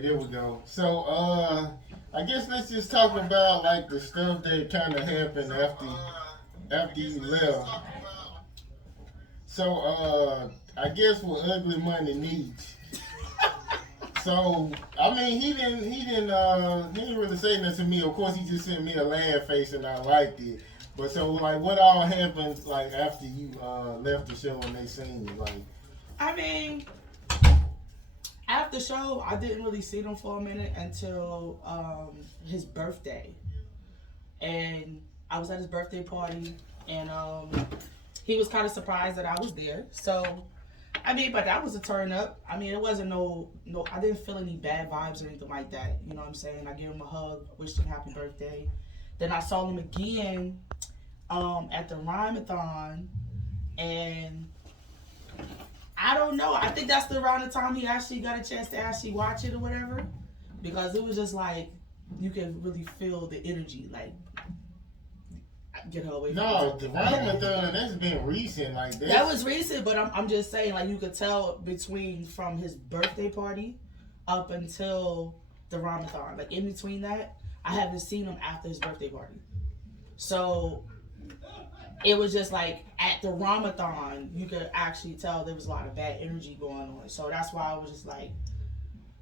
There we go. So, I guess let's just talk about like the stuff that kind of happened after you left. So, I guess what Ugly Money needs. So, I mean, he didn't really say nothing to me. Of course, he just sent me a laugh face, and I liked it. But so, like, what all happened like after you left the show and they seen you? Like, I mean, after the show, I didn't really see him for a minute until his birthday, and I was at his birthday party, and he was kind of surprised that I was there. So, I mean, but that was a turn up. I mean, it wasn't no. I didn't feel any bad vibes or anything like that. You know what I'm saying? I gave him a hug, wished him happy birthday. Then I saw him again at the Rhymathon, and I don't know. I think that's the around the time he actually got a chance to actually watch it or whatever, because it was just like you could really feel the energy, like get her away from no, me. the Ramadan that's been recent. Like That that's was recent, but I'm just saying, like, you could tell between from his birthday party up until the Ramadan. Like, in between that, I haven't seen him after his birthday party. So, it was just like, at the Ramadan, you could actually tell there was a lot of bad energy going on. So, that's why I was just like,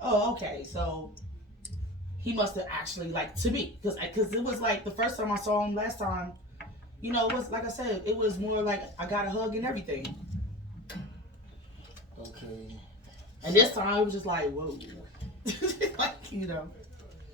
oh, okay. So, he must have actually, like, to me, because it was like the first time I saw him last time, you know, it was like I said, it was more like I got a hug and everything. okay. And this time it was just like, whoa. Like, you know.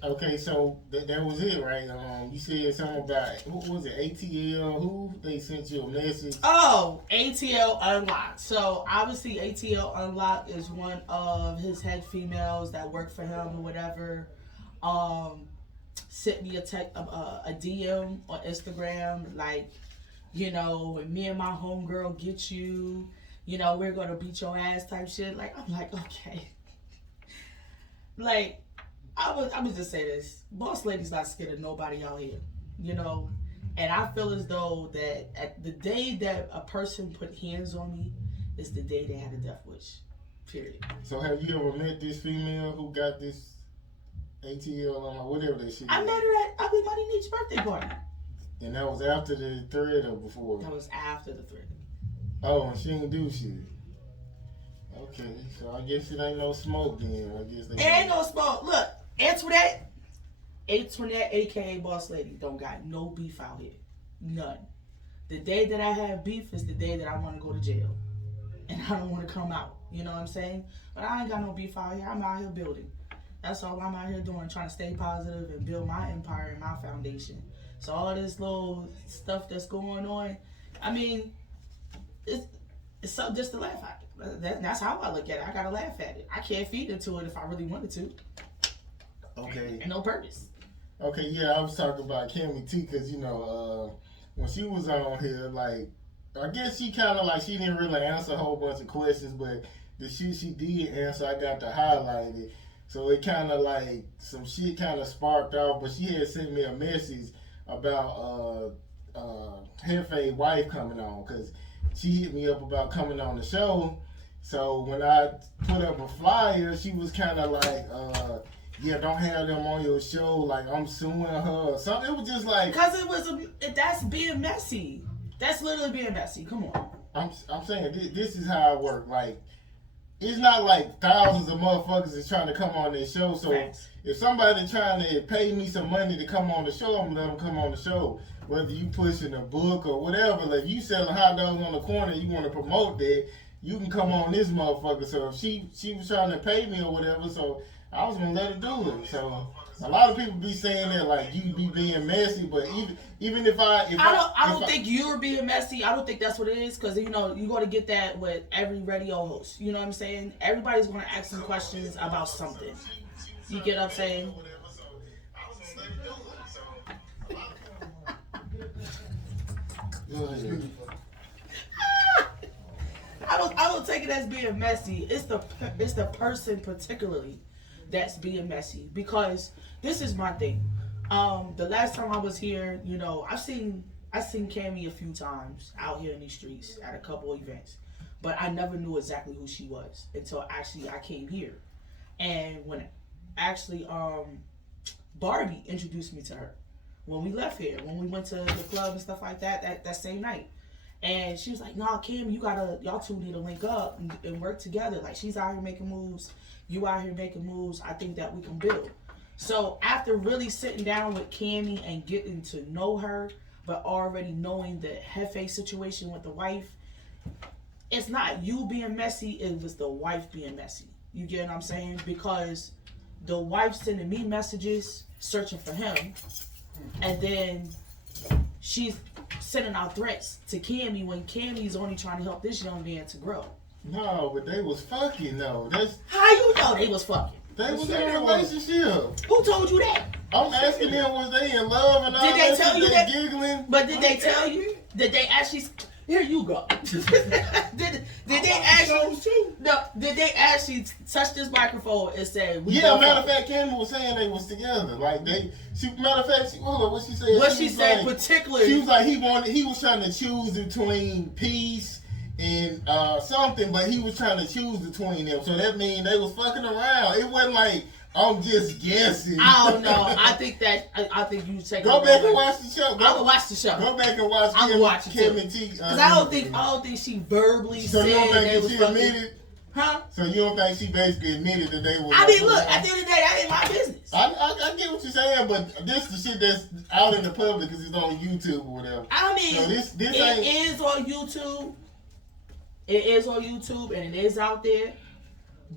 Okay, so that was it, right? You said something about what was it? ATL? Who they sent you a message? Oh, ATL Unlocked. So obviously ATL Unlocked is one of his head females that work for him or whatever. Um, Sent me a DM on Instagram, like, you know, when me and my homegirl get you, you know, we're gonna beat your ass type shit. Like, I'm like, okay. Like, I would just say this. Boss Lady's not scared of nobody out here. You know? And I feel as though that at the day that a person put hands on me is the day they had a death wish. Period. So have you ever met this female who got this ATL on whatever that shit I is? met her at Ugly Money Needs birthday party. And that was after the thread or before? That was after the thread. Oh, and she didn't do shit. Okay, so I guess it ain't no smoke then. I guess they Ain't no smoke. Look, Antoinette, aka Boss Lady, don't got no beef out here. None. The day that I have beef is the day that I want to go to jail. And I don't want to come out. You know what I'm saying? But I ain't got no beef out here. I'm out here building. That's all I'm out here doing, trying to stay positive and build my empire and my foundation. So all this little stuff that's going on, I mean, it's something just to laugh at. That's how I look at it. I gotta laugh at it. I can't feed into it if I really wanted to. Okay. And no purpose. Okay, yeah, I was talking about Cammy T because, you know, when she was on here, like, I guess she kind of like, she didn't really answer a whole bunch of questions, but the shit she did answer, I got to highlight it. So it kind of like, some shit kind of sparked off, but she had sent me a message about Hefe's wife coming on because she hit me up about coming on the show. So when I put up a flyer, she was kind of like, yeah, don't have them on your show. Like, I'm suing her or something. It was just like, Because that's being messy. That's literally being messy. Come on. I'm saying this is how it work. Like, it's not like thousands of motherfuckers is trying to come on this show. So Thanks. if somebody trying to pay me some money to come on the show, I'm gonna let them come on the show. Whether you pushing a book or whatever, like you selling hot dogs on the corner, you want to promote that, you can come on this motherfucker. So if she was trying to pay me or whatever, so I was gonna let her do it. So a lot of people be saying that like you be being messy, but even if I don't think you're being messy. I don't think that's what it is, because you know you're going to get that with every radio host. You know what I'm saying? Everybody's going to ask some questions about something. You get what I'm saying? I don't take it as being messy. It's the person particularly that's being messy, because this is my thing. The last time I was here, you know, I've seen Cammy a few times out here in these streets at a couple events, but I never knew exactly who she was until actually I came here. And when actually, Barbie introduced me to her when we left here, when we went to the club and stuff like that same night. And she was like, "Nah, Kim, y'all two need to link up and work together. Like, she's out here making moves, you out here making moves. I think that we can build." So after really sitting down with Cammy and getting to know her, but already knowing the Hefe situation with the wife, it's not you being messy, it was the wife being messy. You get what I'm saying? Because the wife sending me messages searching for him, and then she's sending out threats to Cammy when Cammy's only trying to help this young man to grow. No, but they was fucking though. That's how you know they was fucking. They was in a relationship. Who told you that? I'm asking them, was they in love and all that? Did they tell you that? Giggling? But did they tell you? Did they actually? Here you go. did they actually? No. Did they actually touch this microphone and say? Matter of fact, Cammy was saying they was together. Like matter of fact, what she said? What she said, like, particularly? She was like he was trying to choose between peace and something, but he was trying to choose between them. So that means they was fucking around. It wasn't like I'm just guessing. I don't know. I think you take. Go back and watch the show. I'm gonna watch the show. Go back and watch. I'm gonna watch it Kim and T. Because I don't think she verbally so said you don't think they was she fucking. Admitted? Huh? So you don't think she basically admitted that they were? I mean, look. At the end of the day, that ain't my business. I get what you're saying, but this the shit that's out in the public because it's on YouTube or whatever. I mean, so this it is on YouTube. It is on YouTube and it is out there.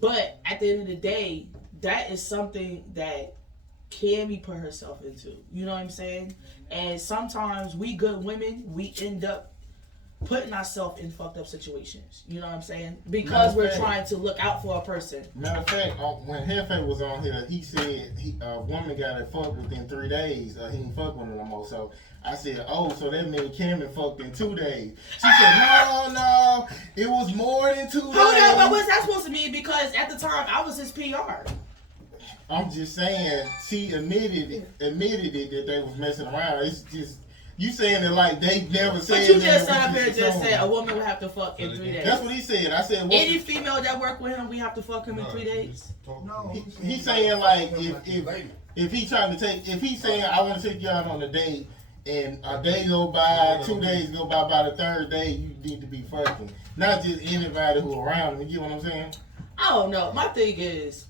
But at the end of the day, that is something that Cammy put herself into. You know what I'm saying? And sometimes we good women, we end up putting ourselves in fucked up situations. You know what I'm saying? Because we're trying to look out for a person. Matter of fact, when Hefe was on here, he said a woman got it fucked within 3 days. He didn't fuck with her no more. So I said, oh, so that means Cammy fucked in 2 days. She said, no, it was more than 2 days. Hold on, but what's that supposed to mean? Because at the time, I was his PR. I'm just saying, she admitted it that they was messing around. It's just, you saying it like they never said. But you just sat up here and just said a woman would have to fuck in 3 days. That's what he said. I said, any female that work with him, we have to fuck him in 3 days. No, he's saying like if he trying to take, if he's saying I want to take you out on a date and a day go by, 2 days go by the third day you need to be fucking, not just anybody who around him. You get what I'm saying? I don't know. My thing is,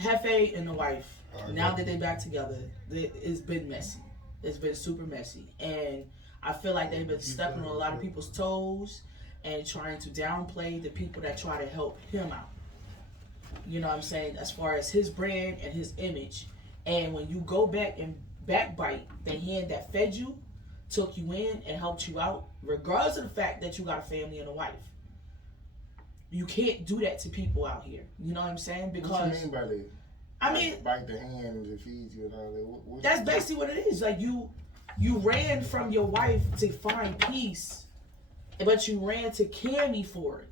Hefe and the wife, now that they back together, it's been messy. It's been super messy. And I feel like they've been stepping on a lot of people's toes and trying to downplay the people that try to help him out. You know what I'm saying? As far as his brand and his image. And when you go back and backbite the hand that fed you, took you in and helped you out, regardless of the fact that you got a family and a wife. You can't do that to people out here. You know what I'm saying? Because what you mean by that? I mean, bite the hand that feeds you and all that. What that's basically what it is. Like you ran from your wife to find peace, but you ran to Cammy for it.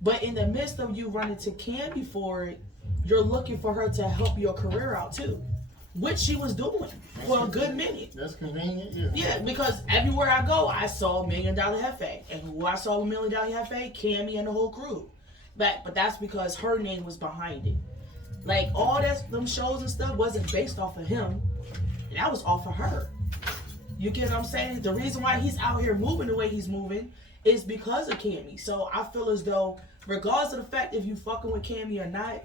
But in the midst of you running to Cammy for it, you're looking for her to help your career out too, which she was doing for a good minute. That's convenient, yeah. Yeah, because everywhere I go, I saw $1 Million Hefe, and who I saw $1 Million Hefe, Cammy and the whole crew. But that's because her name was behind it. Like all them shows and stuff wasn't based off of him, that was off of her. You get what I'm saying? The reason why he's out here moving the way he's moving is because of Cammy. So I feel as though, regardless of the fact if you fucking with Cammy or not,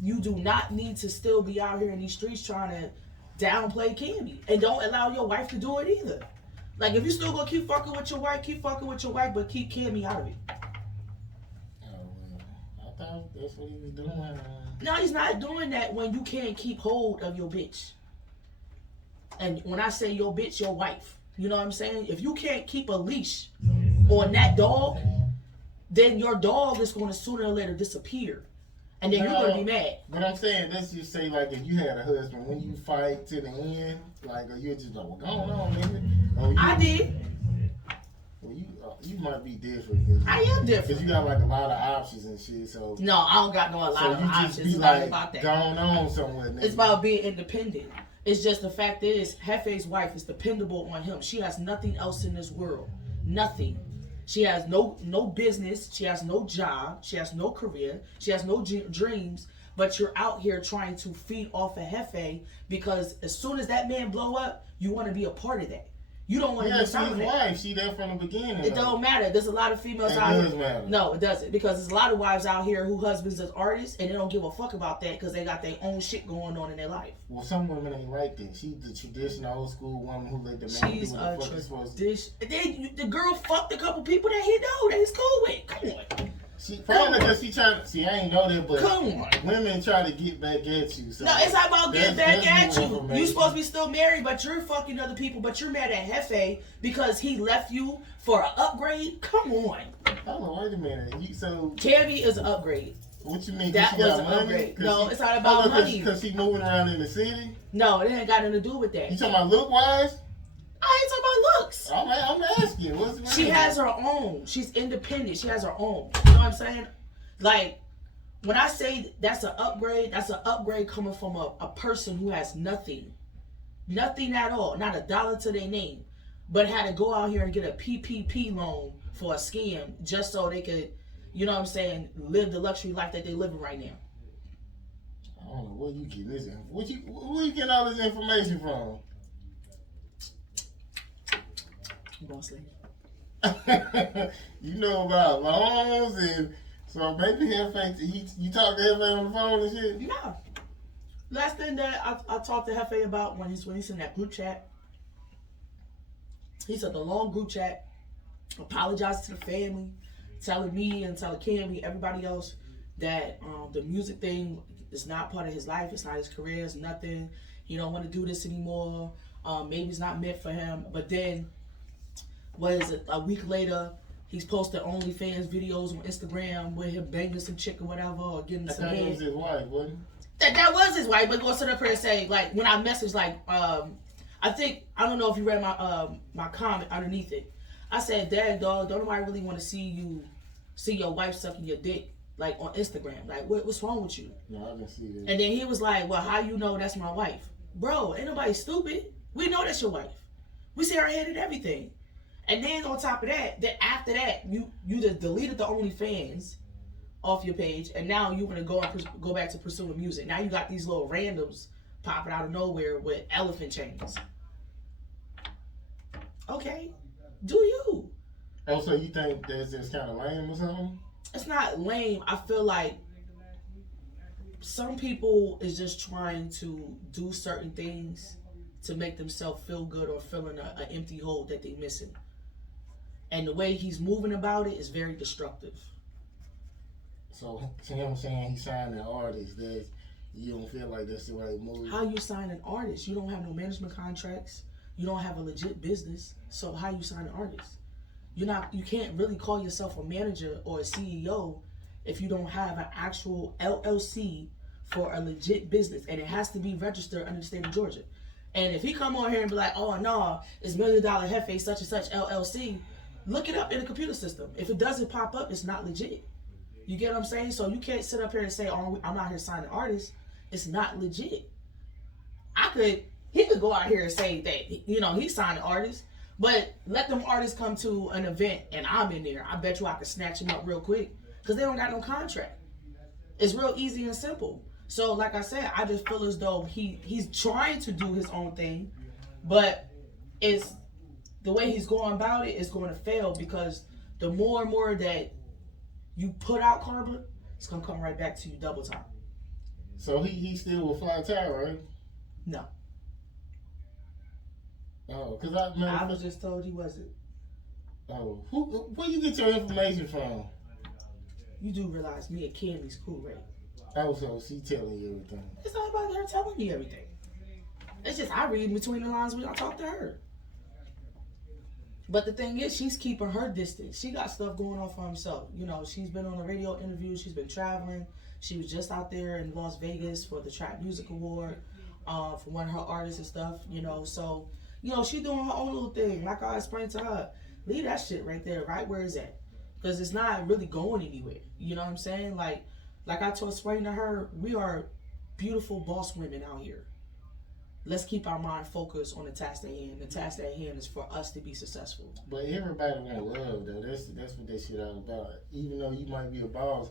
you do not need to still be out here in these streets trying to downplay Cammy. And don't allow your wife to do it either. Like, if you still gonna keep fucking with your wife, but keep Cammy out of it. Oh, well, I thought that's what he was doing. No, he's not doing that when you can't keep hold of your bitch. And when I say your bitch, your wife. You know what I'm saying? If you can't keep a leash on that dog, then your dog is going to sooner or later disappear. And then you're going to be mad. But I'm saying, let's just say, like, if you had a husband, when you fight to the end, like, or you're just like, well, go on, nigga. I did. Well, you might be different. I am different. Because you got, like, a lot of options and shit, so. No, I don't got a lot of options. It's not about that. Going on somewhere, nigga. It's about being independent. It's just the fact is, Hefe's wife is dependable on him. She has nothing else in this world. Nothing. She has no business. She has no job. She has no career. She has no dreams. but you're out here trying to feed off of Hefe because as soon as that man blow up, you want to be a part of that. You don't want to be a part of that. Wife. She there from the beginning. It don't matter. There's a lot of females out here. Matter. No, it doesn't, because there's a lot of wives out here who husbands is artists and they don't give a fuck about that because they got their own shit going on in their life. Well, some women ain't like that. She's the traditional old school woman who let the man do what the fuck he's supposed to do. The girl fucked a couple people that he know that he's cool with. Come on. She probably because she trying to see. I ain't know that, but come on, women try to get back at you. So no, it's not about getting back at you. You supposed to be still married, but you're fucking other people. But you're mad at Hefe because he left you for an upgrade. Come on. Hold on, wait a minute. So Cammy is an upgrade. What you mean? That was an upgrade. No, it's not about money. Because she moving around in the city. No, it ain't got nothing to do with that. You talking about look wise? I ain't talking about looks. I'm asking. What's she has her own. She's independent. She has her own. You know what I'm saying? Like, when I say that's an upgrade coming from a person who has nothing. Nothing at all. Not a dollar to their name. But had to go out here and get a PPP loan for a scam just so they could, you know what I'm saying, live the luxury life that they're living right now. I don't know where you getting this where you getting all this information from? Boss lady. You know about loans and so maybe Hefe, you talk to Hefe on the phone and shit? No. Last thing that I talked to Hefe about when he's in that group chat, he said the long group chat, apologized to the family, telling me and telling Cammy, everybody else, that the music thing is not part of his life, it's not his career, it's nothing. He don't want to do this anymore. Maybe it's not meant for him. But then, what is it, a week later, he's posted OnlyFans videos on Instagram with him banging some chick or whatever, or getting some head. That was his wife, wasn't it? That was his wife, but go sit up here and say, like, when I messaged, like, I don't know if you read my comment underneath it. I said, Dad, dog, don't nobody really want to see your wife sucking your dick, like, on Instagram. Like, what's wrong with you? No, I didn't see that. And then he was like, well, how you know that's my wife? Bro, ain't nobody stupid. We know that's your wife. We see her head and everything. And then on top of that, then after that, you just deleted the OnlyFans off your page, and now you want to go back to pursuing music. Now you got these little randoms popping out of nowhere with elephant chains. Okay, do you? Oh, so you think that's just kind of lame or something? It's not lame. I feel like some people is just trying to do certain things to make themselves feel good or filling an empty hole that they're missing. And the way he's moving about it is very destructive. So him saying he signed an artist, you don't feel like that's the right move? How you sign an artist? You don't have no management contracts. You don't have a legit business. So how you sign an artist? You can't really call yourself a manager or a CEO if you don't have an actual LLC for a legit business. And it has to be registered under the state of Georgia. And if he come on here and be like, oh no, it's $1 Million Hefe such and such LLC, look it up in the computer system. If it doesn't pop up, it's not legit. You get what I'm saying? So you can't sit up here and say, oh, I'm out here signing artists. It's not legit. He could go out here and say that, he's signing artists, but let them artists come to an event and I'm in there. I bet you I could snatch him up real quick because they don't got no contract. It's real easy and simple. So like I said, I just feel as though he's trying to do his own thing, but it's the way he's going about it is going to fail because the more and more that you put out carbon, it's going to come right back to you double time. So he still will fly tower, right? No. Oh, because I was just told he wasn't. Oh, where you get your information from? You do realize me and Cammy's cool, right? Oh, so she telling you everything. It's not about her telling me everything. It's just I read between the lines when I talk to her. But the thing is, she's keeping her distance. She got stuff going on for herself. She's been on a radio interview. She's been traveling. She was just out there in Las Vegas for the Trap Music Award for one of her artists and stuff. So she's doing her own little thing. Like I explained to her, leave that shit right there, right where it's at, because it's not really going anywhere. You know what I'm saying? Like I explained to her, we are beautiful boss women out here. let's keep our mind focused on the task at hand. The task at hand is for us to be successful. But everybody want love though. That's what that shit all about. Even though you might be a boss,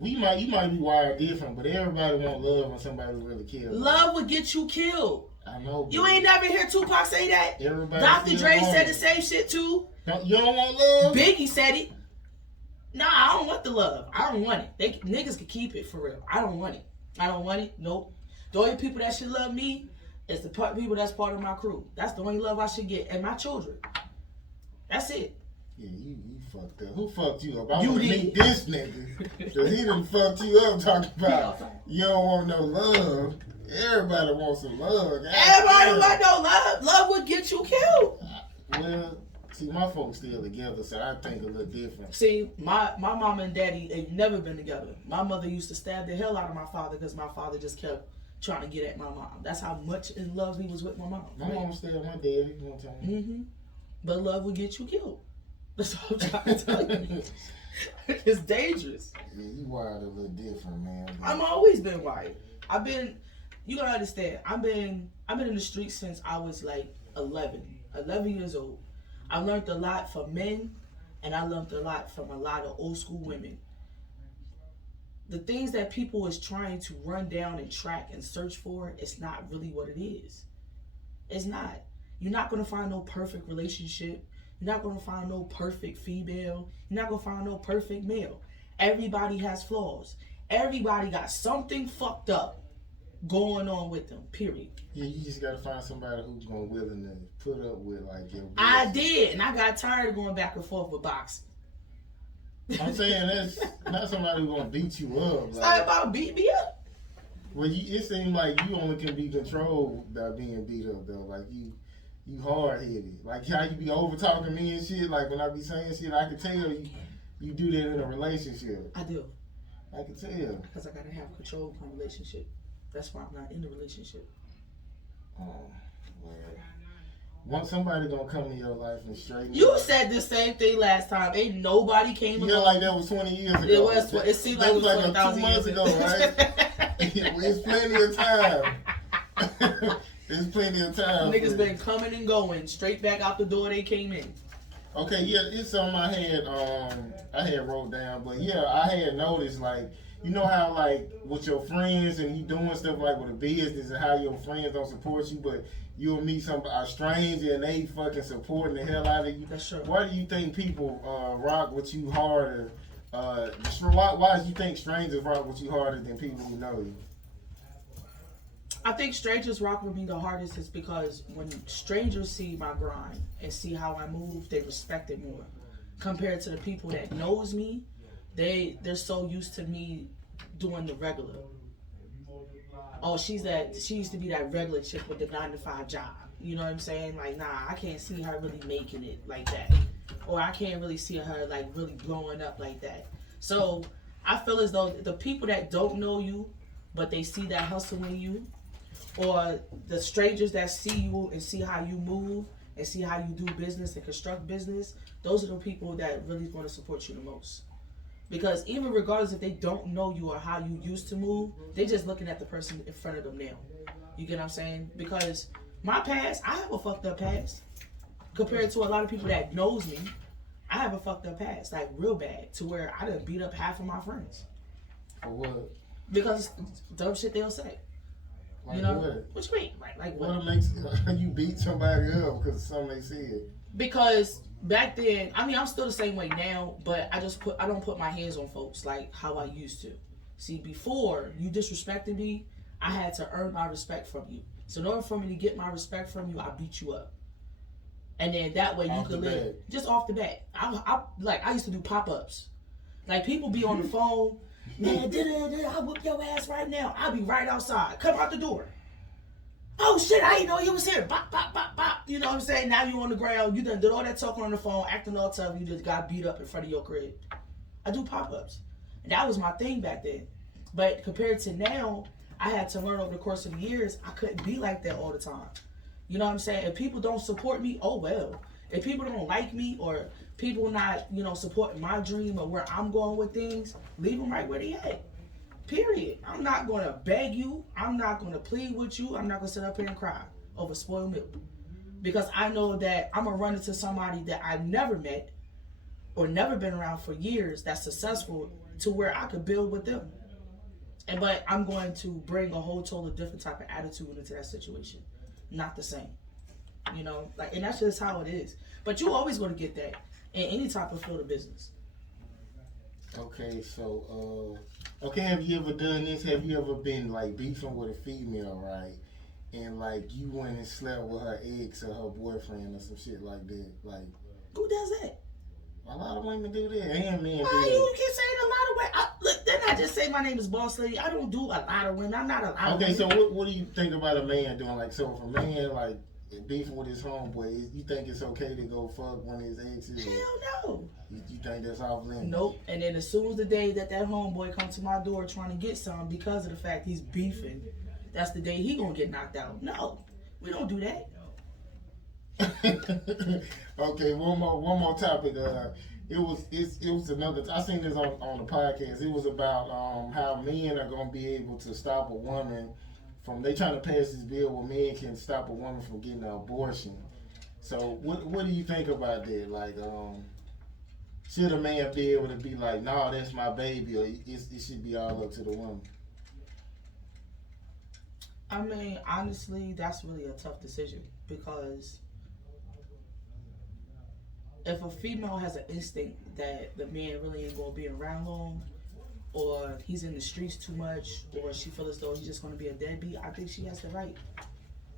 you might be wired different, but everybody want love when somebody really cares. Love would get you killed. I know. You ain't never hear Tupac say that. Everybody. Dr. Dre said the same shit too. You don't want love? Biggie said it. Nah, I don't want the love. I don't want it. Niggas can keep it for real. I don't want it. I don't want it. Nope. The only people that should love me is the people that's part of my crew. That's the only love I should get. And my children. That's it. Yeah, you fucked up. Who fucked you up? I You want to did. meet this nigga. Cause he done fucked you up talking about you don't want no love. Everybody wants some love. Everybody want no love. Love would get you killed. Well, see, my folks still together, so I think a little different. See, my mom and daddy ain't never been together. My mother used to stab the hell out of my father because my father just kept trying to get at my mom. That's how much in love he was with my mom. My mom stabbed my daddy one time. Mm-hmm. But love will get you killed. That's what I'm trying to tell you. It's dangerous. Yeah, you wired a little different, man. I've always been wired. You gotta understand, I've been in the streets since I was like 11 years old. I learned a lot from men, and I learned a lot from a lot of old school women. The things that people is trying to run down and track and search for, it's not really what it is. It's not. You're not gonna find no perfect relationship. You're not gonna find no perfect female. You're not gonna find no perfect male. Everybody has flaws. Everybody got something fucked up going on with them, period. Yeah, you just gotta find somebody who's gonna willing to put up with like your I did, and I got tired of going back and forth with boxing. I'm saying that's not somebody who's gonna beat you up. It's Like, not about beating me up. well, it seems like you only can be controlled by being beat up though. Like you hard headed. Like how you be over talking me and shit. Like when I be saying shit, I can tell you do that in a relationship. I do. I can tell. Because I gotta have control of my relationship. That's why I'm not in the relationship. Well, once somebody gonna come in your life and straighten You said the same thing last time. Ain't nobody came along. Yeah, like that was 20 years ago. It was. It seemed like it was like 20,000 2 months years ago, right? It's plenty of time. There's plenty of time. Niggas been coming and going straight back out the door they came in. Okay, yeah, it's something I had wrote down, but yeah, I had noticed like, you know how like with your friends and you doing stuff like with a business and how your friends don't support you, but you'll meet a stranger and they fucking supporting the hell out of you. That's true. Why do you think people rock with you harder? Why do you think strangers rock with you harder than people who know you? I think strangers rock with me the hardest is because when strangers see my grind and see how I move, they respect it more. Compared to the people that knows me, they're so used to me doing the regular. Oh, she used to be that regular chick with the 9-to-5 job. You know what I'm saying? Like, nah, I can't see her really making it like that. Or I can't really see her like really blowing up like that. So I feel as though the people that don't know you, but they see that hustle in you, or the strangers that see you and see how you move and see how you do business and construct business, those are the people that really want to support you the most. Because even regardless if they don't know you or how you used to move, they just looking at the person in front of them now. You get what I'm saying? Because my past, I have a fucked up past. Compared to a lot of people that knows me, I have a fucked up past, like real bad, to where I done beat up half of my friends. For what? Because dumb shit they'll say. Like You know what? what you mean? Like what? What makes you beat somebody up because something they said? Because back then, I mean, I'm still the same way now, but I don't put my hands on folks like how I used to. See, before you disrespected me, I had to earn my respect from you. So in order for me to get my respect from you, I beat you up. And then that way you could live just off the bat. I used to do pop-ups. Like people be on the phone, man, I'll whoop your ass right now. I'll be right outside. Come out the door. Oh shit, I didn't know you was here. Bop, bop, bop, bop. You know what I'm saying? Now you on the ground. You done did all that talking on the phone, acting all tough. You just got beat up in front of your crib. I do pop-ups. And that was my thing back then. But compared to now, I had to learn over the course of the years, I couldn't be like that all the time. You know what I'm saying? If people don't support me, oh well. If people don't like me or people not, supporting my dream or where I'm going with things, leave them right where they at. Period. I'm not going to beg you. I'm not going to plead with you. I'm not going to sit up here and cry over spoiled milk. Because I know that I'm going to run into somebody that I've never met or never been around for years that's successful to where I could build with them. But I'm going to bring a whole total different type of attitude into that situation. Not the same. You know, like, and that's just how it is. But you always going to get that in any type of field of business. Okay, so okay, have you ever done this? Have you ever been like beefing with a female, right? And like you went and slept with her ex or her boyfriend or some shit like that? Like, who does that? A lot of women do that, and men do Why that. you keep saying a lot of women? Look, then I just say my name is Boss Lady. I don't do a lot of women. I'm not a lot of women. Okay, so what do you think about a man doing? Like, so if a man like beefing with his homeboy, you think it's okay to go fuck one of his exes? Hell no. You think that's off limits? Nope. And then as soon as the day that homeboy comes to my door trying to get some because of the fact he's beefing, that's the day he gonna get knocked out. No, we don't do that. Okay, one more topic. It was another. I seen this on the podcast. It was about how men are gonna be able to stop a woman from. They trying to pass this bill where men can stop a woman from getting an abortion. So what do you think about that? Like, should a man be able to be like, "No, that's my baby," or it should be all up to the woman? I mean, honestly, that's really a tough decision because if a female has an instinct that the man really ain't gonna be around long, or he's in the streets too much, or she feels as though he's just gonna be a deadbeat, I think she has the right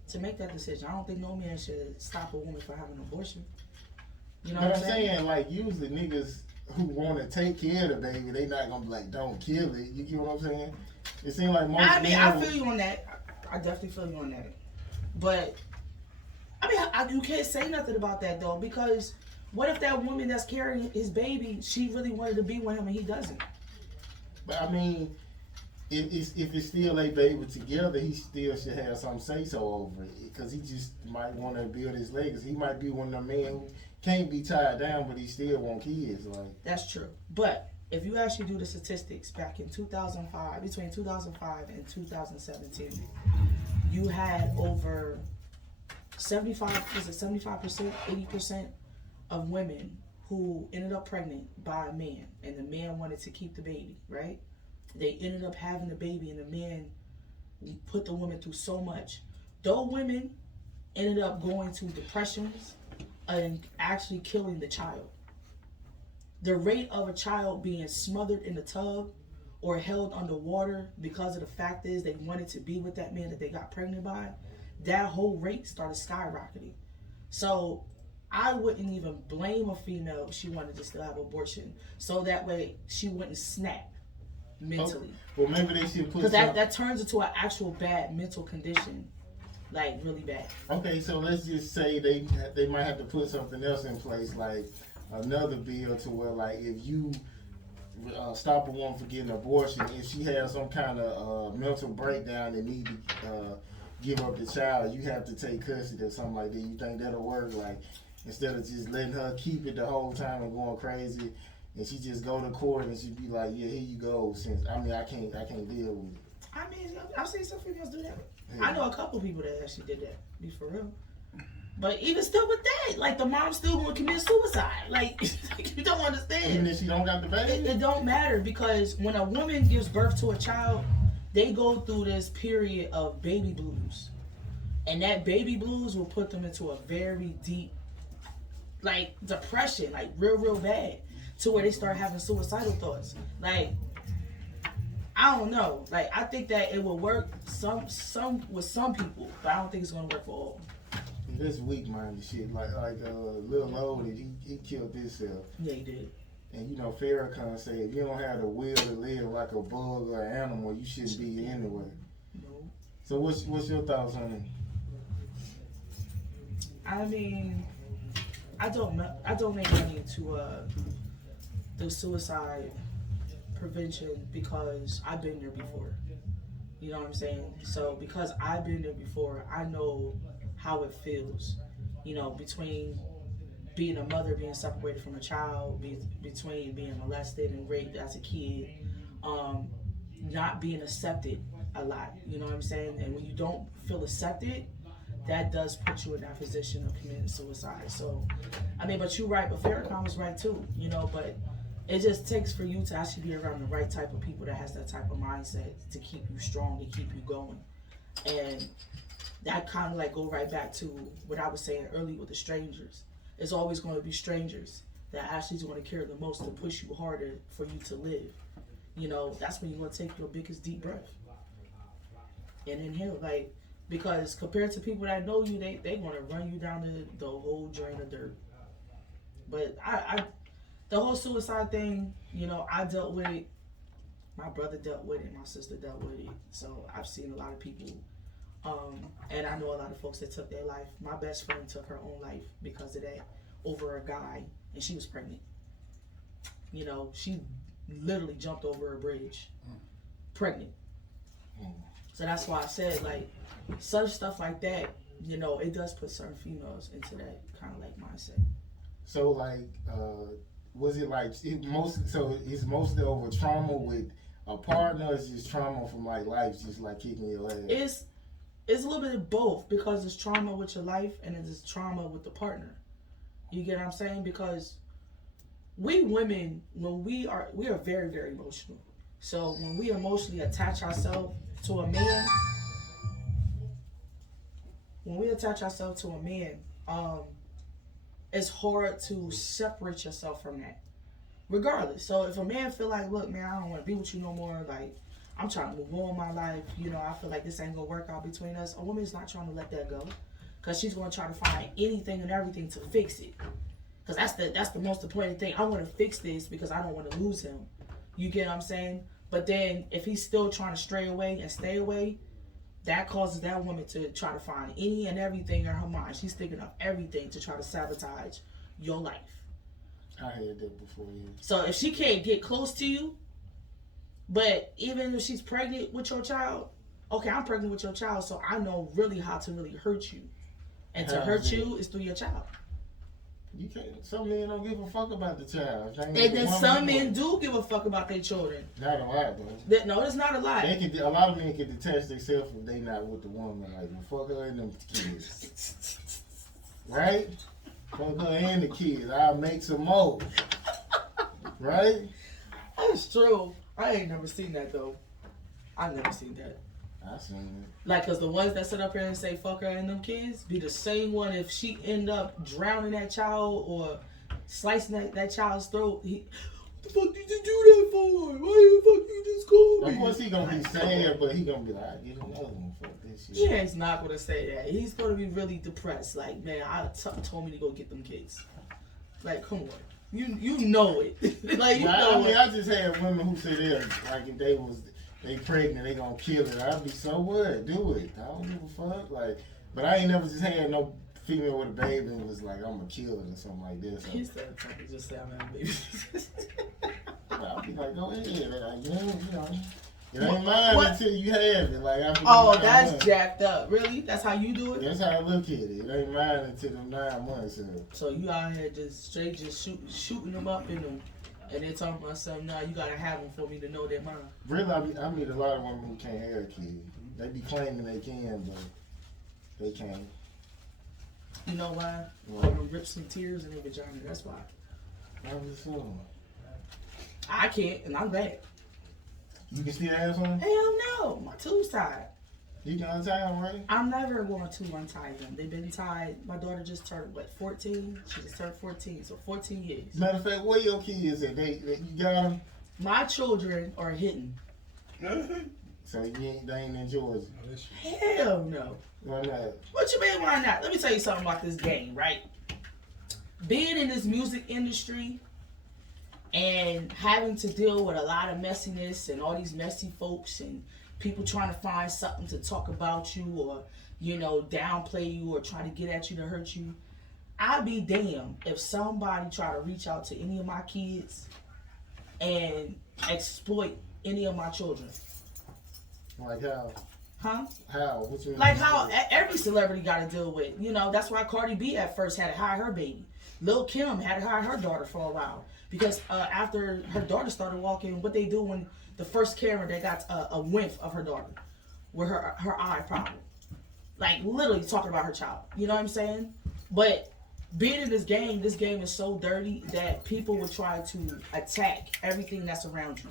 to make that decision. I don't think no man should stop a woman from having an abortion. You know what I'm saying? Like, usually niggas who want to take care of the baby, they not gonna be like, "Don't kill it." You get what I'm saying? It seems like most. I mean, I feel you on that. I definitely feel you on that. But I mean, you can't say nothing about that though, because what if that woman that's carrying his baby, she really wanted to be with him and he doesn't? But I mean, if it's still a baby together, he still should have some say so over it, because he just might want to build his legacy. He might be one of the men who can't be tied down, but he still want kids. Like, that's true. But if you actually do the statistics back in 2005, between 2005 and 2017, you had over 75%, 80% of women who ended up pregnant by a man, and the man wanted to keep the baby, right? They ended up having the baby, and the man put the woman through so much. Those women ended up going to depressions and actually killing the child. The rate of a child being smothered in the tub or held underwater because of the fact is they wanted to be with that man that they got pregnant by, that whole rate started skyrocketing. So I wouldn't even blame a female if she wanted to still have an abortion, so that way she wouldn't snap mentally. Well, maybe they should put, because that turns into an actual bad mental condition, like really bad. Okay, so let's just say they might have to put something else in place, like another bill to where, like, if you stop a woman from getting an abortion, if she has some kind of mental breakdown and need to give up the child, you have to take custody or something like that. You think that'll work? Like, instead of just letting her keep it the whole time and going crazy, and she just go to court and she be like, "Yeah, here you go." Since I can't deal with it. I mean, I've seen some females do that. Yeah. I know a couple people that actually did that. Be for real. But even still with that, like, the mom still gonna commit suicide. Like, you don't understand. Even if she don't got the baby? It don't matter, because when a woman gives birth to a child, they go through this period of baby blues. And that baby blues will put them into a very deep, like, depression, like real bad, to where they start having suicidal thoughts. Like, I don't know. Like, I think that it will work some with some people, but I don't think it's gonna work for all. This weak-minded shit, like Lil Loaded, he killed himself. Yeah, he did. And you know, Farrakhan said, if you don't have the will to live like a bug or an animal, you shouldn't be anywhere. No. So what's your thoughts on it? I mean, I don't make money to do suicide prevention because I've been there before. You know what I'm saying? So because I've been there before, I know how it feels. You know, between being a mother, being separated from a child, between being molested and raped as a kid, not being accepted a lot. You know what I'm saying? And when you don't feel accepted, that does put you in that position of committing suicide. So, I mean, but you're right. But Farrakhan was right too. You know, but it just takes for you to actually be around the right type of people that has that type of mindset to keep you strong, to keep you going. And that kind of like go right back to what I was saying earlier with the strangers. It's always going to be strangers that actually is going to care the most to push you harder for you to live. You know, that's when you're going to take your biggest deep breath and inhale. Like, because compared to people that know you, they want to run you down the whole drain of dirt. But the whole suicide thing, you know, I dealt with it. My brother dealt with it. My sister dealt with it. So I've seen a lot of people. And I know a lot of folks that took their life. My best friend took her own life because of that, over a guy, and she was pregnant. You know, she literally jumped over a bridge, pregnant. So that's why I said, like, such stuff like that, you know, it does put certain females into that kind of like mindset. So like, was it like it's mostly over trauma with a partner, or is just trauma from like life, just like kicking your ass? It's a little bit of both, because it's trauma with your life and it's trauma with the partner. You get what I'm saying? Because we women, when we are very, very emotional. So when we emotionally attach ourselves to a man, it's hard to separate yourself from that, regardless. So if a man feel like, look, man, I don't want to be with you no more, like, I'm trying to move on in my life, you know, I feel like this ain't gonna work out between us, a woman's not trying to let that go, because she's gonna try to find anything and everything to fix it, because that's the most important thing. I want to fix this because I don't want to lose him. You get what I'm saying? But then if he's still trying to stray away and stay away, that causes that woman to try to find any and everything in her mind. She's thinking of everything to try to sabotage your life. I had that before, yeah. So if she can't get close to you, but even if she's pregnant with your child, okay, I'm pregnant with your child, so I know really how to really hurt you. And to hurt you is through your child. You can't. Some men don't give a fuck about the child. And then some men do give a fuck about their children. Not a lot, though. No, it's not a lot. A lot of men can detach themselves if they not with the woman. Like, fuck her and them kids. Right? Fuck her and the kids. I'll make some more. Right? That's true. I ain't never seen that, though. I've never seen that. I seen it. Like, because the ones that sit up here and say fuck her and them kids be the same one if she end up drowning that child or slicing that child's throat. What the fuck did you do that for? Why the fuck you just called me? Of course he gonna be sad, but he gonna be like, I get another one. Fuck this shit. Yeah, he's not gonna say that. He's gonna be really depressed. Like, man, something told me to go get them kids. Like, come on. You know it. Like, you know it. I just had women who say they're like, if they pregnant, they gonna kill it. I'd be, so what? Do it. I don't give a fuck. Like, but I ain't never just had no female with a baby and was like, I'm gonna kill it or something like this. So, he's that type of just say I'm having babies. I'll be like, go ahead. Like, you know, it ain't mine until you have it. Like, that's jacked up. Really? That's how you do it? That's how I look at it. It ain't mine until them 9 months. So you out here just straight shooting them up in them. And they talking about something, now you gotta have them for me to know they're mine. Really, I meet a lot of women who can't have kids. They be claiming they can, but they can't. You know why? They gonna rip some tears in their vagina, that's why. I was assuming. I can't, and I'm bad. You can still have some? Hell no, my tube's tied. You can untie them, right? I'm never going to untie them. They've been tied. My daughter just turned, 14? She just turned 14, so 14 years. Matter of fact, where your kids at? You got them? My children are hidden. So they ain't in Georgia? Hell no. Why not? What you mean, why not? Let me tell you something about this game, right? Being in this music industry and having to deal with a lot of messiness and all these messy folks and people trying to find something to talk about you or, you know, downplay you or try to get at you to hurt you. I'd be damned if somebody try to reach out to any of my kids and exploit any of my children. Like how? Huh? How? What you mean? Like how every celebrity got to deal with. You know, that's why Cardi B at first had to hide her baby. Lil Kim had to hide her daughter for a while because after her daughter started walking, what they do when the first camera they got a whiff of her daughter with her eye problem, like literally talking about her child. You know what I'm saying? But being in this game is so dirty that people will try to attack everything that's around you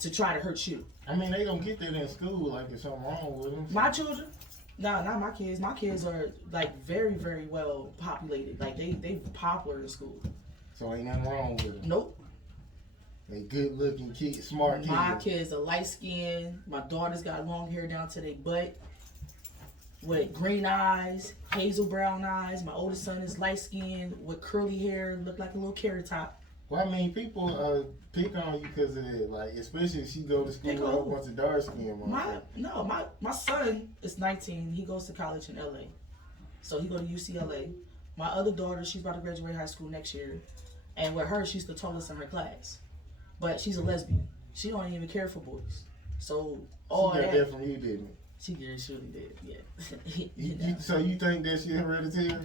to try to hurt you. I mean, they gonna get that in school, like there's something wrong with them. My children, no, not my kids. My kids are like very, very well populated. Like they popular in school. So ain't nothing wrong with them. Nope. They good looking kids, smart kids. My kids are light skinned. My daughter's got long hair down to their butt with green eyes, hazel brown eyes. My oldest son is light skinned with curly hair, look like a little carrot top. Well, I mean, people pick on you because of that. Like, especially if she go to school with a whole bunch of dark skin. My son is 19. He goes to college in LA. So he go to UCLA. My other daughter, she's about to graduate high school next year. And with her, she's the tallest in her class. But she's a lesbian. She don't even care for boys. So all she got that from you, didn't it? She surely did, yeah. So you think that shit hereditary?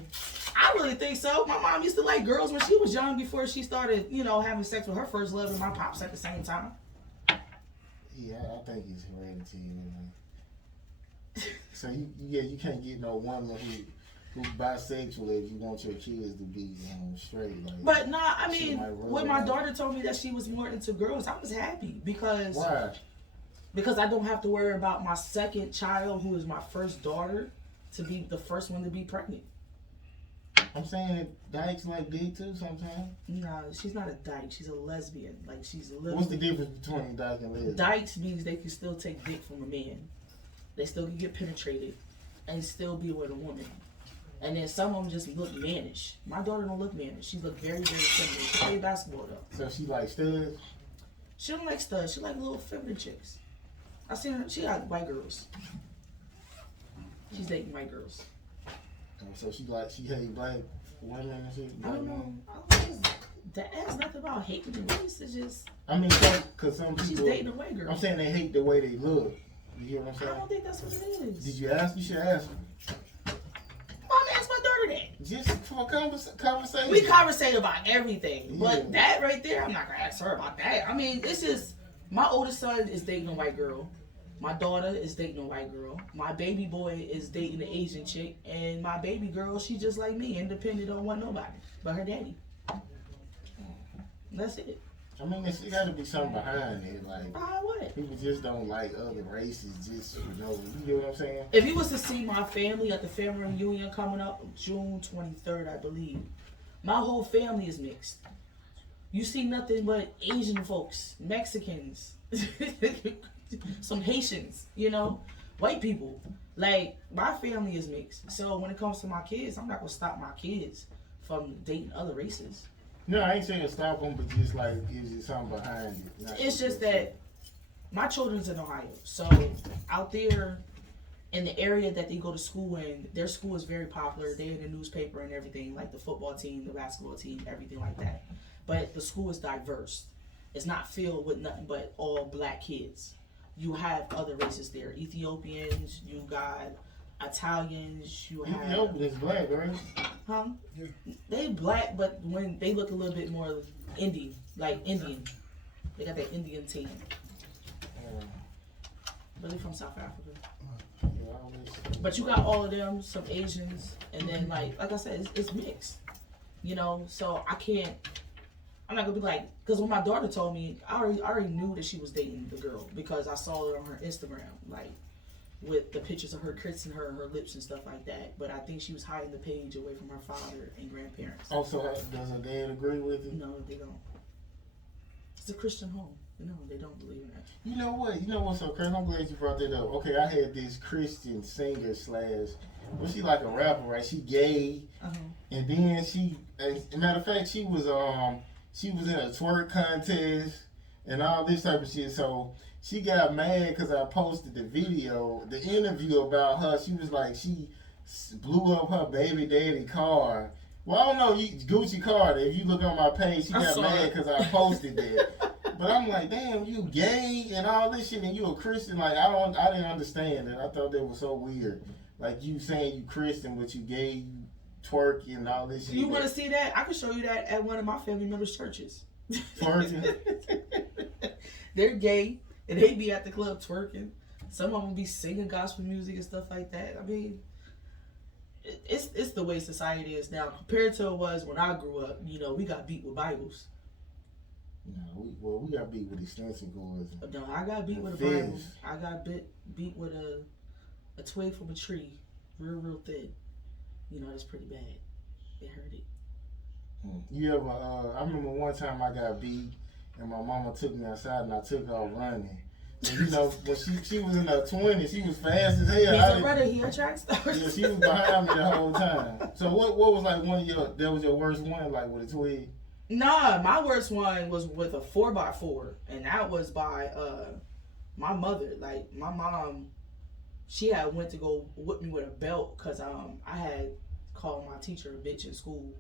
I really think so. My mom used to like girls when she was young before she started, having sex with her first love and my pops at the same time. Yeah, I think it's hereditary. So you can't get no woman who's bisexual if you want your kids to be straight. Like, but nah, I mean, when my daughter told me that she was more into girls, I was happy because. Why? Because I don't have to worry about my second child, who is my first daughter, to be the first one to be pregnant. I'm saying dykes like dick too sometimes. No, she's not a dyke. She's a lesbian. Like she's literally. What's the difference between dyke and lesbian? Dykes means they can still take dick from a man. They still can get penetrated, and still be with a woman. And then some of them just look mannish. My daughter don't look mannish. She look very, very feminine. She play basketball though. So she like studs? She don't like studs. She like little feminine chicks. I seen her. She like white girls. She's dating white girls. So she hate black women and shit. I don't know. That has nothing about hating the race. It's just. I mean, because some people. She's dating a white girl. I'm saying they hate the way they look. You hear what I'm saying? I don't think that's what it is. Did you ask? You should ask her. Mom asked my daughter that. Just for a conversation. We conversate about everything, Yeah. but that right there, I'm not gonna ask her about that. I mean, this is my oldest son is dating a white girl. My daughter is dating a white girl. My baby boy is dating an Asian chick. And my baby girl, she just like me, independent, don't want nobody but her daddy. That's it. I mean, there got to be something behind it. Like, what? people just don't like other races just for no. You know what I'm saying? If you was to see my family at the family reunion coming up June 23rd, I believe, my whole family is mixed. You see nothing but Asian folks, Mexicans, some Haitians, white people. Like, my family is mixed. So when it comes to my kids, I'm not going to stop my kids from dating other races. No, I ain't saying stop them, but just like, is there something behind it? It's just that my children's in Ohio. So out there in the area that they go to school in, their school is very popular. They're in the newspaper and everything, like the football team, the basketball team, everything like that. But the school is diverse. It's not filled with nothing but all black kids. You have other races there. Ethiopians, you got Italians, you have... Ethiopian is black, right? Huh? Yeah. They black, but when they look a little bit more Indian, like Indian. They got that Indian team. But they're from South Africa. But you got all of them, some Asians, and then like I said, it's mixed. So I'm not gonna be like, because when my daughter told me, I already knew that she was dating the girl because I saw her on her Instagram, like with the pictures of her kissing her lips and stuff like that. But I think she was hiding the page away from her father and grandparents. Oh, so does her dad agree with it? No, they don't. It's a Christian home. No, they don't believe in that. You know what's so crazy? I'm glad you brought that up. Okay, I had this Christian singer / well, she like a rapper, right? She gay, and then as a matter of fact, she was in a twerk contest and all this type of shit. So she got mad because I posted the interview about her. She was like, she blew up her baby daddy car. Well, I don't know, Gucci Carter. If you look on my page, she got mad because I posted that. But I'm like, damn, you gay and all this shit, and you a Christian. Like, I didn't understand it. I thought that was so weird. Like, you saying you Christian, but you gay, twerking and all this shit. You want to see that? I can show you that at one of my family members' churches. Twerking? They're gay, and they be at the club twerking. Some of them be singing gospel music and stuff like that. I mean, it's the way society is now compared to it was when I grew up. You know, we got beat with Bibles. No, we got beat with extension cords. No, I got beat with a Bible. I got beat with a twig from a tree, real thin. You know, that's pretty bad. It hurt it. You ever? I remember one time I got beat, and my mama took me outside, and I took off running. And, you know, when she was in her 20s, she was fast as hell. He's a brother. He a track star. Yeah, she was behind me the whole time. So what was like that was your worst one, like with a twig? Nah, my worst one was with a 4x4, and that was by my mother. Like my mom, she had went to go whip me with a belt because I had called my teacher a bitch in school,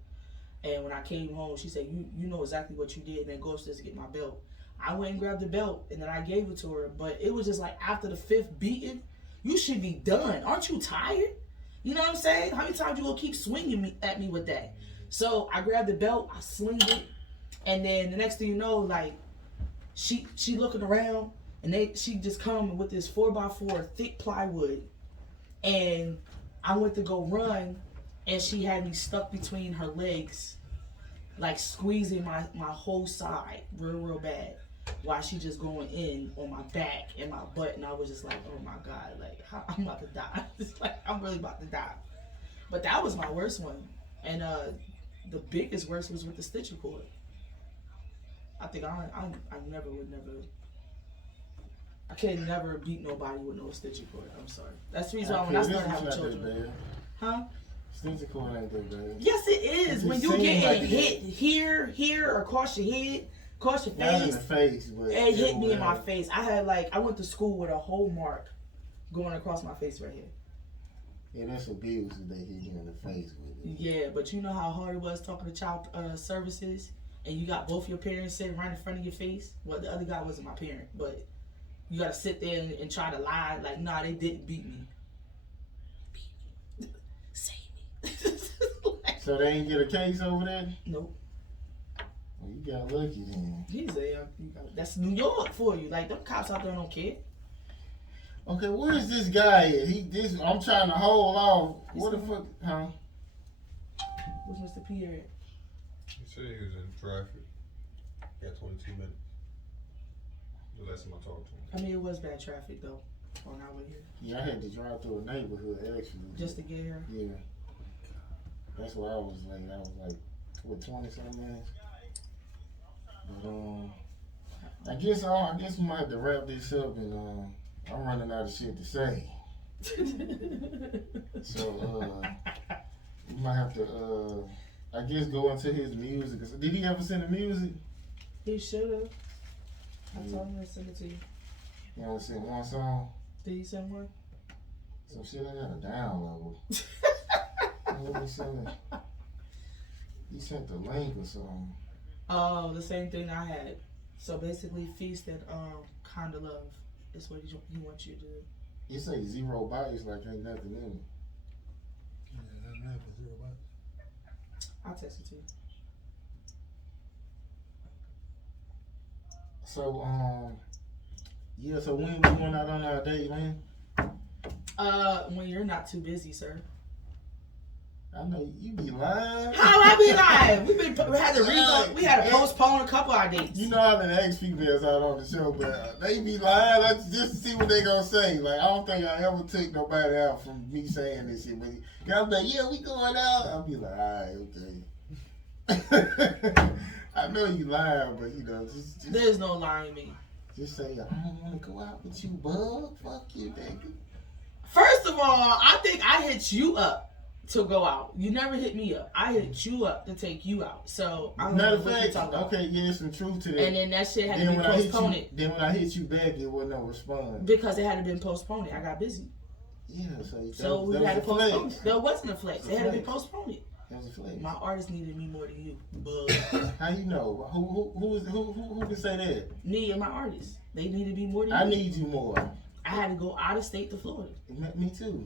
and when I came home, she said, "You know exactly what you did," and then go upstairs to get my belt. I went and grabbed the belt, and then I gave it to her. But it was just like after the 5th beating, you should be done. Aren't you tired? You know what I'm saying? How many times you gonna keep swinging at me with that? So I grabbed the belt, I slinged it, and then the next thing you know, like she looking around, and she just come with this 4x4 thick plywood, and I went to go run, and she had me stuck between her legs, like squeezing my whole side real bad, while she just going in on my back and my butt, and I was just like, oh my God, like I'm about to die. It's like I'm really about to die. But that was my worst one, and the biggest worst was with the stitcher cord. I think I can never beat nobody with no stitcher cord. I'm sorry. That's the reason why when I started having children. Huh? Stitcher cord ain't that bad. Yes, it is. When you get like hit here, or across your head, across your face. Not in the face, but it hit me in my face. I went to school with a whole mark going across my face right here. Yeah, that's abuse if they hit you in the face with it. Yeah, but you know how hard it was talking to child services, and you got both your parents sitting right in front of your face. Well, the other guy wasn't my parent, but you got to sit there and try to lie like, nah, they didn't beat me. Save me. So they ain't get a case over there? Nope. Well, you got lucky then. That's New York for you. Like, them cops out there don't care. Okay, where is this guy at? I'm trying to hold off. What the fuck, huh? Where's Mr. Pierre at? He said he was in traffic. Got 22 minutes. The last time I talked to him. I mean, it was bad traffic, though, on our way here. Yeah, I had to drive through a neighborhood, actually. Just to get here? Yeah. That's why I was late. I was like, 20-something minutes? But, I guess we might have to wrap this up, and, I'm running out of shit to say. So, we might have to, I guess, go into his music. Did he ever send the music? He should have. I told him to send it to you. He only sent one song? Did he send one? Some shit I got a down level. Let me send it. He sent the link or something. Oh, the same thing I had. So basically, Feast and Kinda Love is what he wants you to do. You say 0 bytes like ain't nothing in it. Yeah, nothing happened. 0 bytes. I'll text it to you. So, yeah, so when we going out on our date, man? When you're not too busy, sir. I know you be lying. How I be lying? We had to postpone a couple of our dates. You know I've been asking females out on the show, but they be lying just to see what they gonna say. Like I don't think I ever took nobody out from me saying this shit. But y'all be like, yeah, we going out. I'll be like, all right, okay. I know you lying, but you know, just there's no lying me. Just say I don't want to go out with you, bud. Fuck you, nigga. First of all, I think I hit you up to go out. You never hit me up. I hit you up to take you out. So I don't know what you're talking about. Okay, yeah, some truth to that. And then that shit had to be postponed. Then when I hit you back, there wasn't no response. Because it had to been postponed. I got busy. Yeah, so we had to postpone it. There wasn't a flex. It had to be postponed. That was a flex. My artist needed me more than you. But how you know? Who can say that? Me and my artist. They needed me more than you. I need you more. I had to go out of state to Florida. Me too.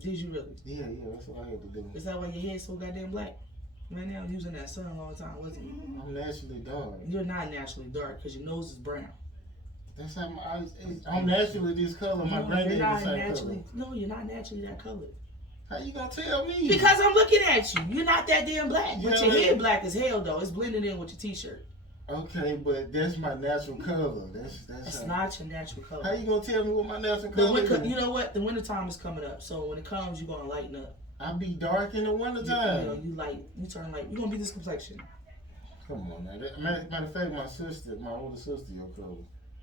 Did you really? Yeah, that's what I had to do. Is that why your hair's so goddamn black? Right now, using that sun all the time, wasn't you? I'm naturally dark. You're not naturally dark because your nose is brown. That's how my eyes. I'm naturally this color. My granddaddy the same color. No, you're not naturally that color. How you gonna tell me? Because I'm looking at you. You're not that damn black. Yeah, But your hair black as hell though. It's blending in with your t-shirt. Okay, but that's my natural color. That's not your natural color. How you gonna tell me what my natural color is? You know what? The winter time is coming up. So when it comes, you're gonna lighten up. I be dark in the winter time. You turn light. You're gonna be this complexion. Come on, man. Matter of fact, my older sister, your color.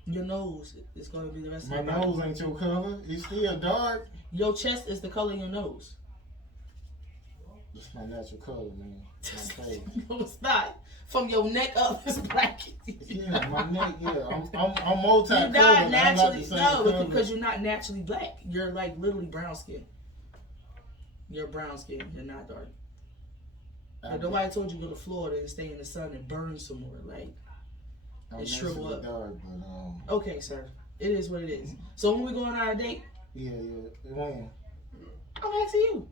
Your nose is gonna be the rest of your body. My nose ain't your color. It's still dark. Your chest is the color of your nose. It's my natural color, man. My face. No, it's not. From your neck up, it's black. Yeah, my neck. Yeah, I'm multi-colored. You're not naturally color. because you're not naturally black. You're like literally brown skin. You're brown skin. You're not dark. Like nobody told you to go to Florida and stay in the sun and burn some more. Like it shrivel up. Dark, but, okay, sir. It is what it is. So when we going on our date? Yeah. When? I'm asking you.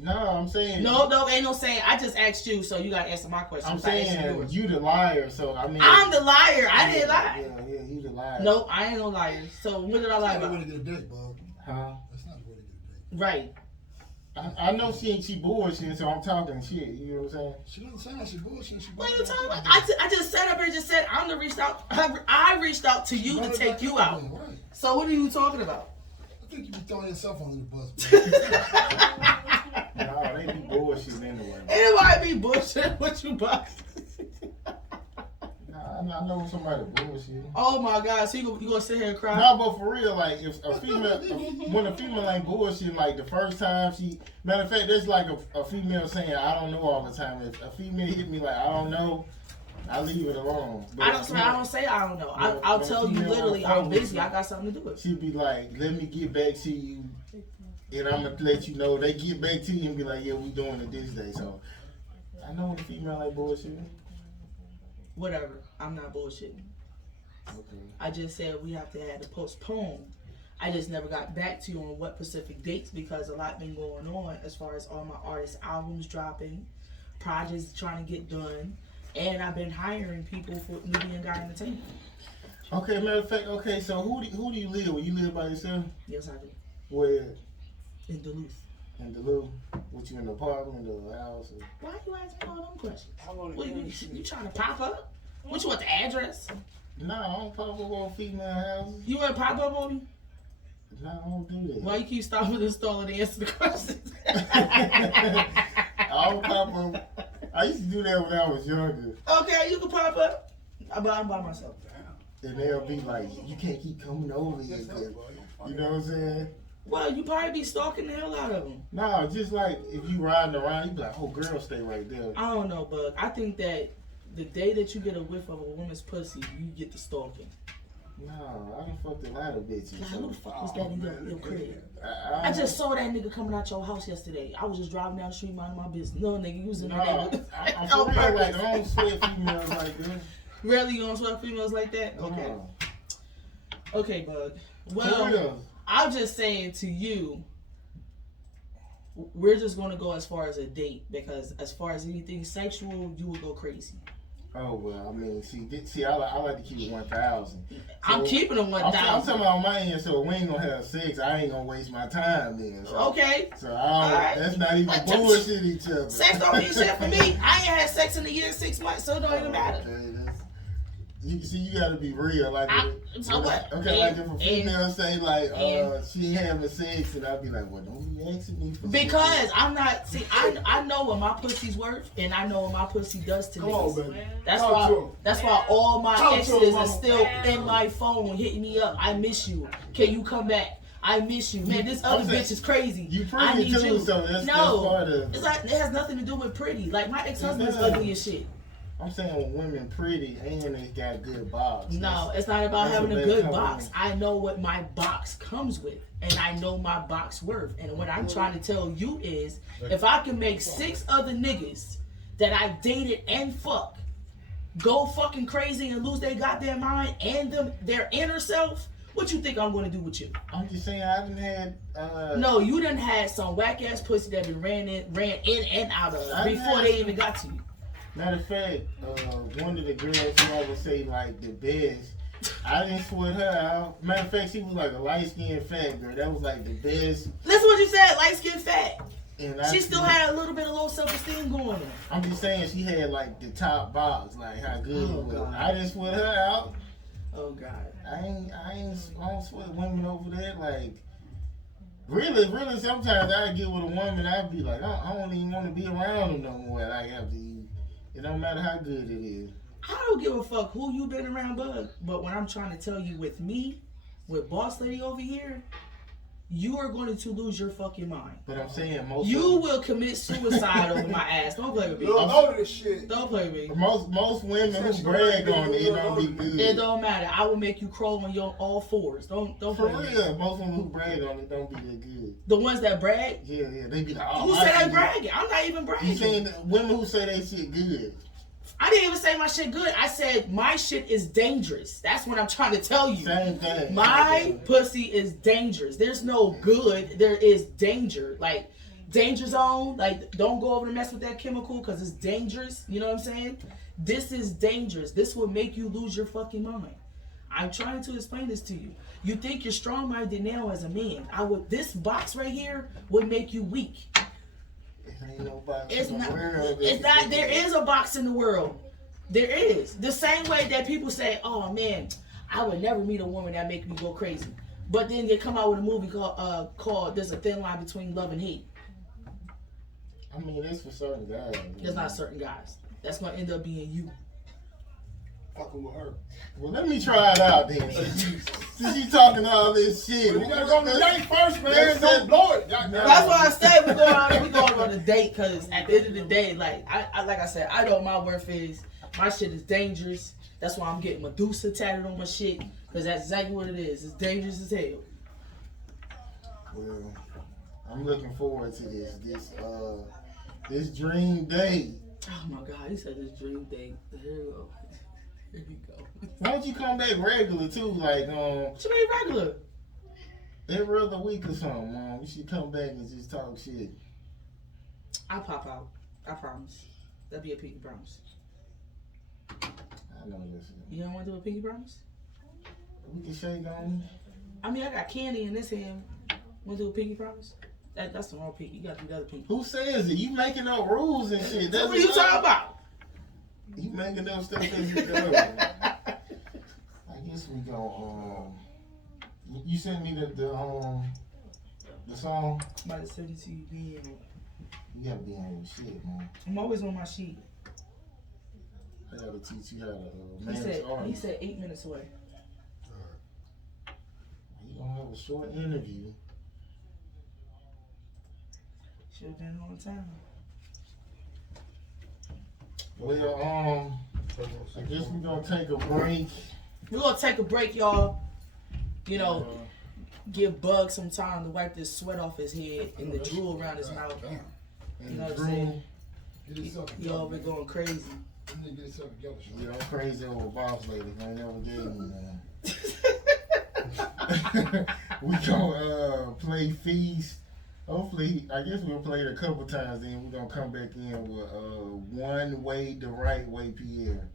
No, I'm saying. No, ain't no saying. I just asked you, so you gotta answer my question. I'm saying you the liar, so I mean. I'm the liar. I didn't lie. Yeah, you the liar. No, I ain't no liar. So when did I lie about? That's not the way to get a date, Bob. Huh? That's not the way to get a date. Right. I know she bullshitting, so I'm talking shit. You know what I'm saying? She doesn't sound like she bullshitting. What are you talking about? I just sat up here and just said I'm the reached out. I reached out to you to take you out. Right. So what are you talking about? I think you be throwing yourself under the bus. No, they be bullshitting anyway. Anybody be bullshitting what you buy? I know somebody bullshitting. Oh my God! So you gonna sit here and cry? No, but for real, like if a female, when a female ain't bullshit, like the first time matter of fact, there's like a female saying I don't know all the time. If a female hit me like I don't know, I leave it alone. But I don't say I don't know. I'll tell you literally I'm busy. I got something to do with. She'd be like, let me get back to you. And I'm gonna let you know. They get back to you and be like, yeah, we doing it this day. So I know the female like bullshitting. Whatever. I'm not bullshitting. Okay. I just said we have to postpone. I just never got back to you on what specific dates because a lot been going on as far as all my artists' albums dropping, projects trying to get done, and I've been hiring people for Media and Guy Entertainment. Okay, matter of fact, so who do you live with? You live by yourself? Yes, I do. Where? In Duluth. In Duluth? What, you in the apartment or a house? Or? Why you asking all them questions? You trying to pop up? What you want, the address? No, I don't pop up on female houses. You want to pop up on me? No, I don't do that. Why you keep stopping and stalling to answer the questions? I don't pop up. I used to do that when I was younger. Okay, you can pop up. But I'm by myself. And they'll be like, you can't keep coming over here. You know what I'm saying? Well, you probably be stalking the hell out of them. No, just like if you riding around, you be like, oh, girl, stay right there. I don't know, Bug. I think that the day that you get a whiff of a woman's pussy, you get the stalking. No, I done fucked a lot of bitches. Like, who the fuck was that in your crib? I just saw that nigga coming out your house yesterday. I was just driving down the street minding my business. No, nigga, you was in the neighborhood. I'm for real, like, I don't sweat females like that. Really, you don't sweat females like that? Okay. No. Okay, Bug. Well, I'm just saying to you, we're just going to go as far as a date because as far as anything sexual, you would go crazy. Oh, well, I mean, see, I like to keep it 1,000. So I'm keeping it 1,000. I'm talking about on my end, so we ain't going to have sex. I ain't going to waste my time then. So, okay. So that's not even bullshit each other. Sex don't mean shit for me. I ain't had sex in a year and 6 months, so it don't even matter. Okay, you gotta be real. Like, so what? Okay, like if a female say like she ain't having sex, and I'd be like, well, don't be asking me for because sex. I'm not. See, I know what my pussy's worth, and I know what my pussy does to me. That's why all my exes are still in my phone hitting me up. I miss you. Can you come back? I miss you, man. This other bitch is crazy. You pretty too, so that's part of. It's like it has nothing to do with pretty. Like my ex-husband is ugly as shit. I'm saying when women pretty and they got good box. No, it's not about having a good box. I know what my box comes with, and I know my box worth. And what I'm trying to tell you is, if I can make 6 other niggas that I dated and fuck go fucking crazy and lose their goddamn mind and their inner self What you think I'm gonna do with you? I'm just saying I done had. No, you done had some whack ass pussy that been ran in and out of before they even got to you. Matter of fact, one of the girls who I would say like the best, I didn't sweat her out. Matter of fact, she was like a light skinned fat girl. That was like the best. Listen what you said, light skin fat. And She still had a little bit of low self-esteem going on. I'm just saying she had like the top box, like how good it was. God. I didn't sweat her out. Oh God. I don't sweat women over there. Like really, sometimes I get with a woman, I'd be like, I don't even want to be around them no more. Like after you, it don't matter how good it is. I don't give a fuck who you been around, bud. But when I'm trying to tell you, with me, with Boss Lady over here, you are going to lose your fucking mind. But I'm saying most You will commit suicide over my ass. Don't play with me. Look over this shit. Don't play with me. most women who brag on it don't be good. It don't matter. I will make you crawl on your all fours. Don't For play with me. real, most women who brag on it don't be that good. The ones that brag. Yeah, they be like, oh. Who said I bragging? I'm not even You bragging. saying women who say they shit good? I didn't even say my shit good. I said my shit is dangerous. That's what I'm trying to tell you. Same thing. My pussy is dangerous. There's no good. There is danger. Like, danger zone. Like, don't go over to mess with that chemical because it's dangerous. You know what I'm saying? This is dangerous. This will make you lose your fucking mind. I'm trying to explain this to you. You think you're strong-minded now as a man. This box right here would make you weak. Ain't no box It's in the not. world It's not. There is a box in the world. There is. The same way that people say, "Oh man, I would never meet a woman that make me go crazy," but then they come out with a movie called "There's a Thin Line Between Love and Hate." I mean, that's for certain guys. There's not certain guys. That's gonna end up being you. Fucking with her. Well, let me try it out then. Since you talking all this shit, We gotta go on the date first, man. Let's Don't set- blow it. Goddamn. That's why I said we going on a date, because at the end of the day, like I said, I know my worth is my shit is dangerous. That's why I'm getting Medusa tatted on my shit, because that's exactly what it is. It's dangerous as hell. Well, I'm looking forward to this dream day. Oh my God, he said this dream date. Here you go. Here you go. Why don't you come back regular too? Like What you mean regular? every other week or something, You should come back and just talk shit. I'll pop out. I promise. That'd be a pinky promise. I know this. You don't want to do a pinky promise? We can shake on. I mean, I got candy in this hand. Want to do a pinky promise? That's the wrong pinky. You got to do the other pinky. Who says it? You making up rules and shit. That's What are you talking about? You making up stuff as you go. I guess we go. You sent me the song. I'm about to send it to you. You gotta be on your shit, man. I'm always on my sheet. I gotta teach you how to He manage said artists. 8 minutes away. You gonna have a short interview. Should have been on time. Well, I guess we're gonna take a break. We're gonna take a break, y'all. You know, give Bug some time to wipe this sweat off his head and the drool around his mouth. Damn. And You know what I'm Drew, saying? Get yourself Y'all together. been going crazy. You need to get yourself together, Sean. yeah, I'm crazy over boss lady. I never gave me none. We gonna play Feast. Hopefully, I guess we'll play it a couple times. Then we're gonna come back in with One Way the Right Way Pierre.